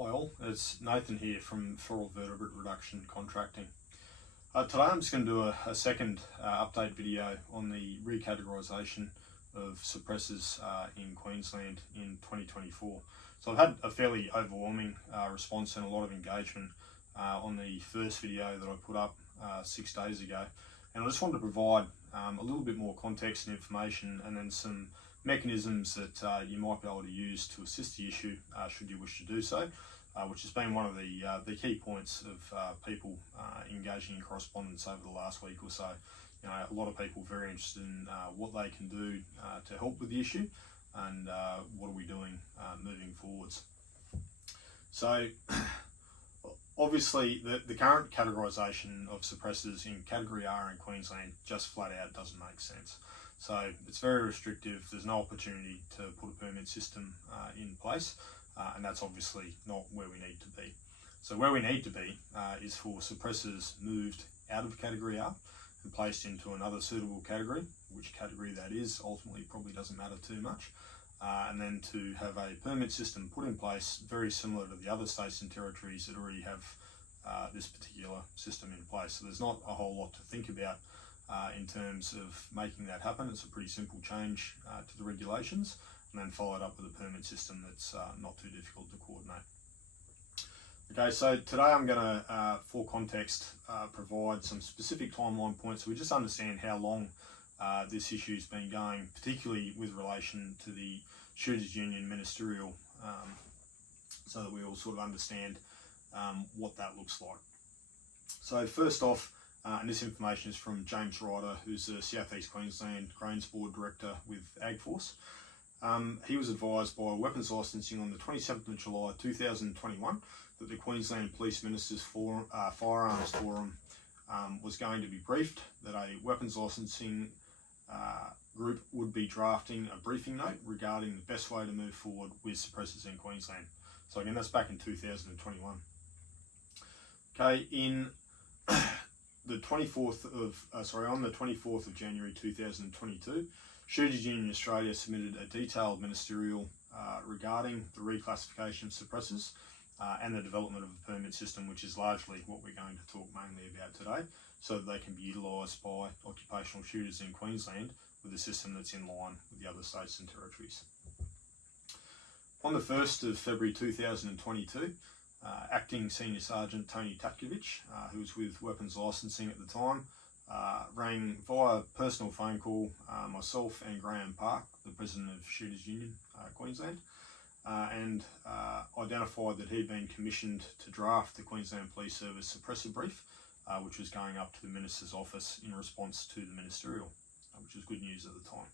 Hi all, it's Nathan here from Feral Vertebrate Reduction Contracting. Today I'm just going to do a second update video on the recategorisation of suppressors in Queensland in 2024. So I've had a fairly overwhelming response and a lot of engagement on the first video that I put up 6 days ago, and I just wanted to provide a little bit more context and information, and then some mechanisms that you might be able to use to assist the issue should you wish to do so, which has been one of the key points of people engaging in correspondence over the last week or so. You know, a lot of people very interested in what they can do to help with the issue, and what are we doing moving forwards. So obviously the current categorisation of suppressors in Category R in Queensland just flat out doesn't make sense. So it's very restrictive. There's no opportunity to put a permit system in place, and that's obviously not where we need to be. So where we need to be is for suppressors moved out of Category R and placed into another suitable category. Which category that is ultimately probably doesn't matter too much, and then to have a permit system put in place very similar to the other states and territories that already have this particular system in place. So there's not a whole lot to think about in terms of making that happen. It's a pretty simple change to the regulations, and then followed up with a permit system that's not too difficult to coordinate. Okay, so today I'm going to, for context, provide some specific timeline points so we just understand how long this issue's been going, particularly with relation to the Shooters Union ministerial, so that we all sort of understand what that looks like. So first off, and this information is from James Ryder, who's the South East Queensland Grains Board Director with AgForce. He was advised by Weapons Licensing on the 27th of July 2021 that the Queensland Police Ministers Firearms Forum was going to be briefed, that a Weapons Licensing group would be drafting a briefing note regarding the best way to move forward with suppressors in Queensland. So again, that's back in 2021. Okay, on the 24th of January 2022, Shooters Union Australia submitted a detailed ministerial regarding the reclassification of suppressors and the development of a permit system, which is largely what we're going to talk mainly about today, so that they can be utilised by occupational shooters in Queensland with a system that's in line with the other states and territories. On the 1st of February 2022, Acting Senior Sergeant Tony Tatkovich, who was with Weapons Licensing at the time, rang via personal phone call myself and Graham Park, the President of Shooters Union Queensland, and identified that he'd been commissioned to draft the Queensland Police Service suppressor brief, which was going up to the Minister's office in response to the ministerial, which was good news at the time.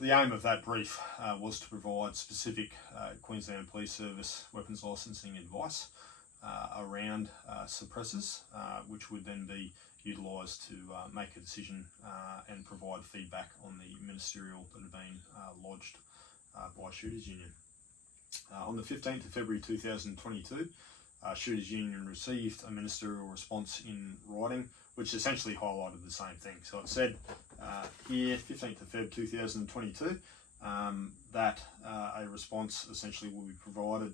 The aim of that brief was to provide specific Queensland Police Service weapons licensing advice around suppressors, which would then be utilised to make a decision and provide feedback on the ministerial that had been lodged by Shooters Union. On the 15th of February 2022, Shooters Union received a ministerial response in writing, which essentially highlighted the same thing. So it said here, 15th of Feb 2022, that a response essentially will be provided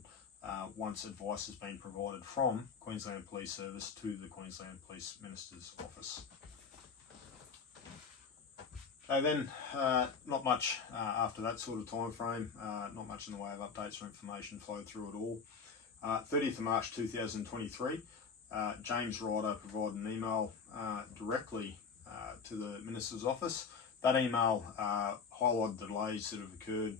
once advice has been provided from Queensland Police Service to the Queensland Police Minister's office. Okay, then not much after that sort of time frame, not much in the way of updates or information flowed through at all. 30th of March 2023, James Ryder provided an email directly to the Minister's office. That email highlighted the delays that have occurred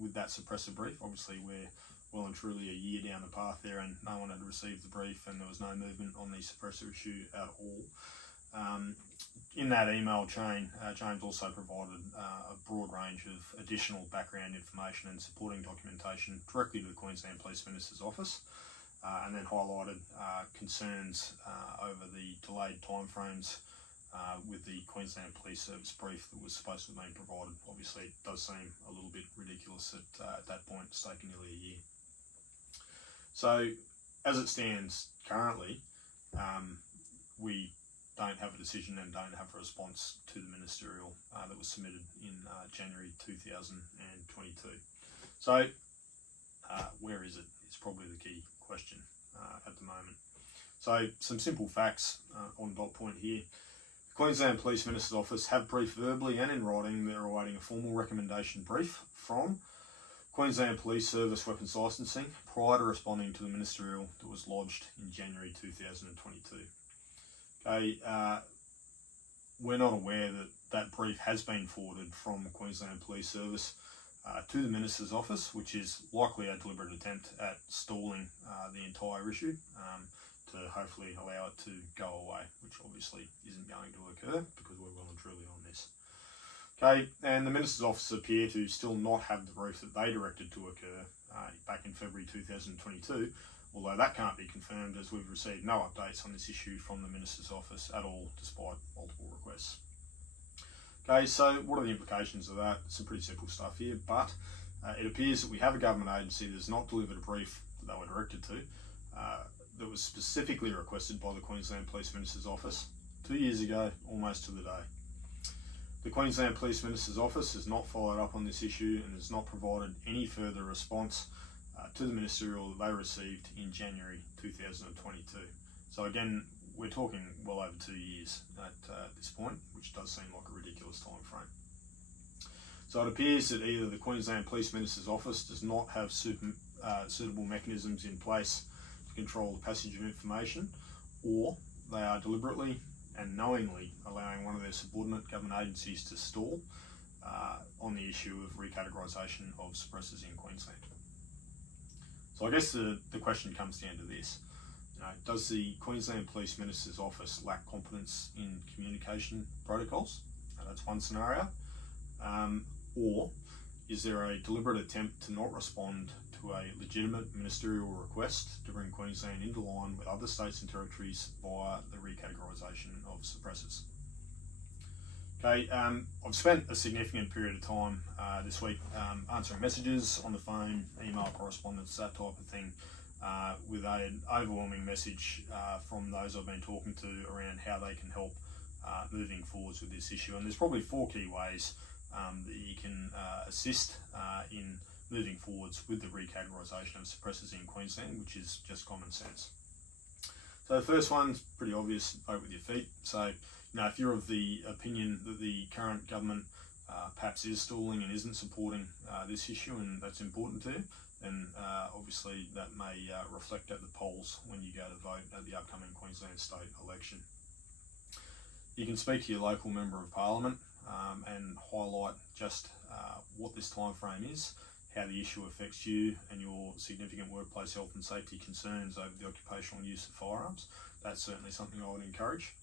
with that suppressor brief. Obviously we're well and truly a year down the path there, and no one had received the brief, and there was no movement on the suppressor issue at all. In that email chain, James also provided a broad range of additional background information and supporting documentation directly to the Queensland Police Minister's office, and then highlighted concerns over the delayed timeframes with the Queensland Police Service brief that was supposed to have been provided. Obviously, it does seem a little bit ridiculous at that point. It's taken nearly a year. So, as it stands currently, we don't have a decision and don't have a response to the ministerial that was submitted in January 2022. So where is it? Is probably the key question at the moment. So some simple facts on dot point here. The Queensland Police Minister's Office have briefed verbally and in writing they're awaiting a formal recommendation brief from Queensland Police Service Weapons Licensing prior to responding to the ministerial that was lodged in January 2022. Okay, we're not aware that that brief has been forwarded from Queensland Police Service to the Minister's Office, which is likely a deliberate attempt at stalling the entire issue to hopefully allow it to go away, which obviously isn't going to occur because we're well and truly on this. Okay, and the Minister's Office appear to still not have the brief that they directed to occur back in February 2022, although that can't be confirmed as we've received no updates on this issue from the Minister's Office at all, despite multiple requests. Okay, so what are the implications of that? Some pretty simple stuff here, but it appears that we have a government agency that has not delivered a brief that they were directed to, that was specifically requested by the Queensland Police Minister's Office 2 years ago, almost to the day. The Queensland Police Minister's Office has not followed up on this issue and has not provided any further response to the ministerial that they received in January 2022. So again, we're talking well over 2 years at this point, which does seem like a ridiculous time frame. So it appears that either the Queensland Police Minister's Office does not have suitable mechanisms in place to control the passage of information, or they are deliberately and knowingly allowing one of their subordinate government agencies to stall on the issue of recategorisation of suppressors in Queensland. So I guess the question comes down to this. Does the Queensland Police Minister's Office lack competence in communication protocols? That's one scenario. Or is there a deliberate attempt to not respond to a legitimate ministerial request to bring Queensland into line with other states and territories via the recategorisation of suppressors? Okay, I've spent a significant period of time this week answering messages on the phone, email correspondence, that type of thing, with an overwhelming message from those I've been talking to around how they can help moving forwards with this issue. And there's probably 4 key ways that you can assist in moving forwards with the recategorisation of suppressors in Queensland, which is just common sense. So the first one's pretty obvious: vote with your feet. So, if you're of the opinion that the current government perhaps is stalling and isn't supporting this issue, and that's important to you, then obviously that may reflect at the polls when you go to vote at the upcoming Queensland state election. You can speak to your local member of parliament and highlight just what this time frame is, how the issue affects you and your significant workplace health and safety concerns over the occupational use of firearms. That's certainly something I would encourage.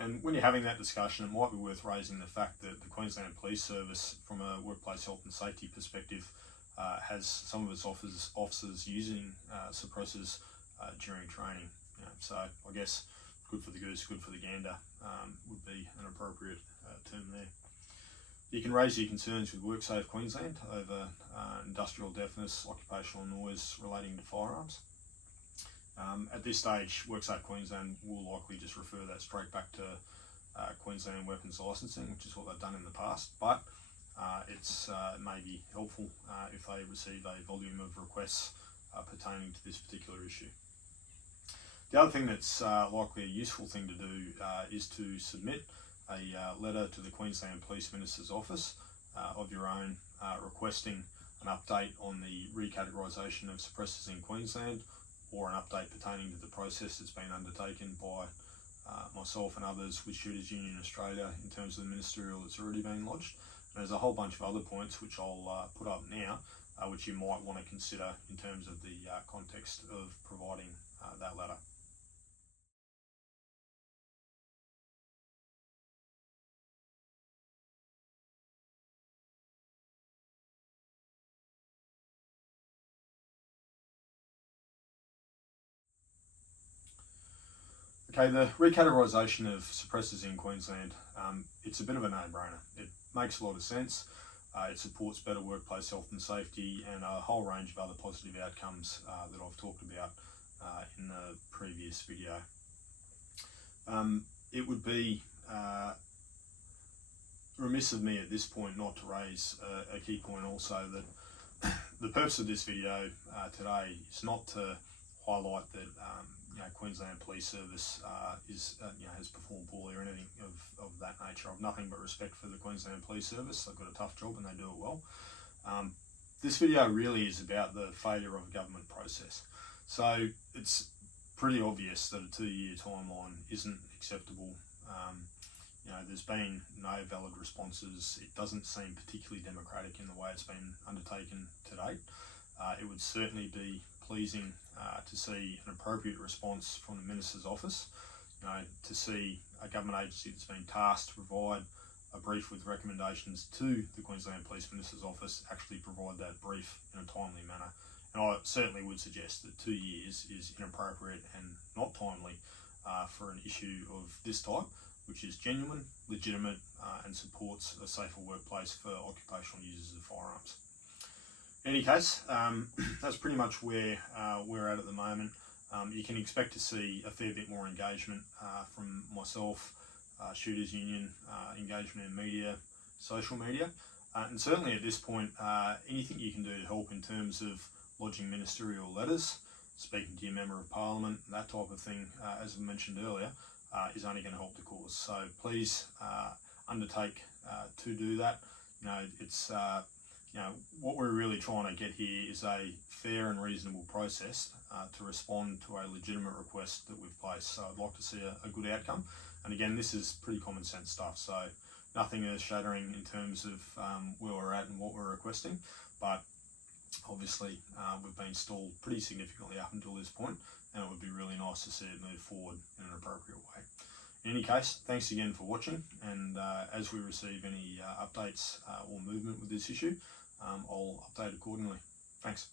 And when you're having that discussion, it might be worth raising the fact that the Queensland Police Service, from a workplace health and safety perspective, has some of its officers using suppressors during training. So I guess good for the goose, good for the gander would be an appropriate term there. You can raise your concerns with WorkSafe Queensland over industrial deafness, occupational noise relating to firearms. At this stage, WorkSafe Queensland will likely just refer that straight back to Queensland Weapons Licensing, which is what they've done in the past, but it may be helpful if they receive a volume of requests pertaining to this particular issue. The other thing that's likely a useful thing to do is to submit a letter to the Queensland Police Minister's Office of your own requesting an update on the recategorisation of suppressors in Queensland, or an update pertaining to the process that's been undertaken by myself and others with Shooters Union Australia in terms of the ministerial that's already been lodged. And there's a whole bunch of other points which I'll put up now, which you might want to consider in terms of the context of providing that letter. Okay, the recategorisation of suppressors in Queensland, it's a bit of a no-brainer. It makes a lot of sense. It supports better workplace health and safety and a whole range of other positive outcomes that I've talked about in the previous video. It would be remiss of me at this point not to raise a key point also, that the purpose of this video today is not to highlight that Queensland Police Service has performed poorly or anything of that nature. I've nothing but respect for the Queensland Police Service. They've got a tough job and they do it well. This video really is about the failure of a government process. So it's pretty obvious that a 2-year timeline isn't acceptable. There's been no valid responses. It doesn't seem particularly democratic in the way it's been undertaken to date. It would certainly be pleasing to see an appropriate response from the Minister's office, to see a government agency that's been tasked to provide a brief with recommendations to the Queensland Police Minister's office actually provide that brief in a timely manner. And I certainly would suggest that 2 years is inappropriate and not timely for an issue of this type, which is genuine, legitimate, and supports a safer workplace for occupational users of firearms. In any case, that's pretty much where we're at the moment. You can expect to see a fair bit more engagement from myself, Shooters Union, engagement in media, social media, and certainly at this point, anything you can do to help in terms of lodging ministerial letters, speaking to your Member of Parliament, that type of thing, as I mentioned earlier, is only going to help the cause. So please undertake to do that. What we're really trying to get here is a fair and reasonable process to respond to a legitimate request that we've placed. So I'd like to see a good outcome. And again, this is pretty common sense stuff, so nothing earth-shattering in terms of where we're at and what we're requesting. But obviously, we've been stalled pretty significantly up until this point, and it would be really nice to see it move forward in an appropriate way. In any case, thanks again for watching, and as we receive any updates or movement with this issue, I'll update accordingly. Thanks.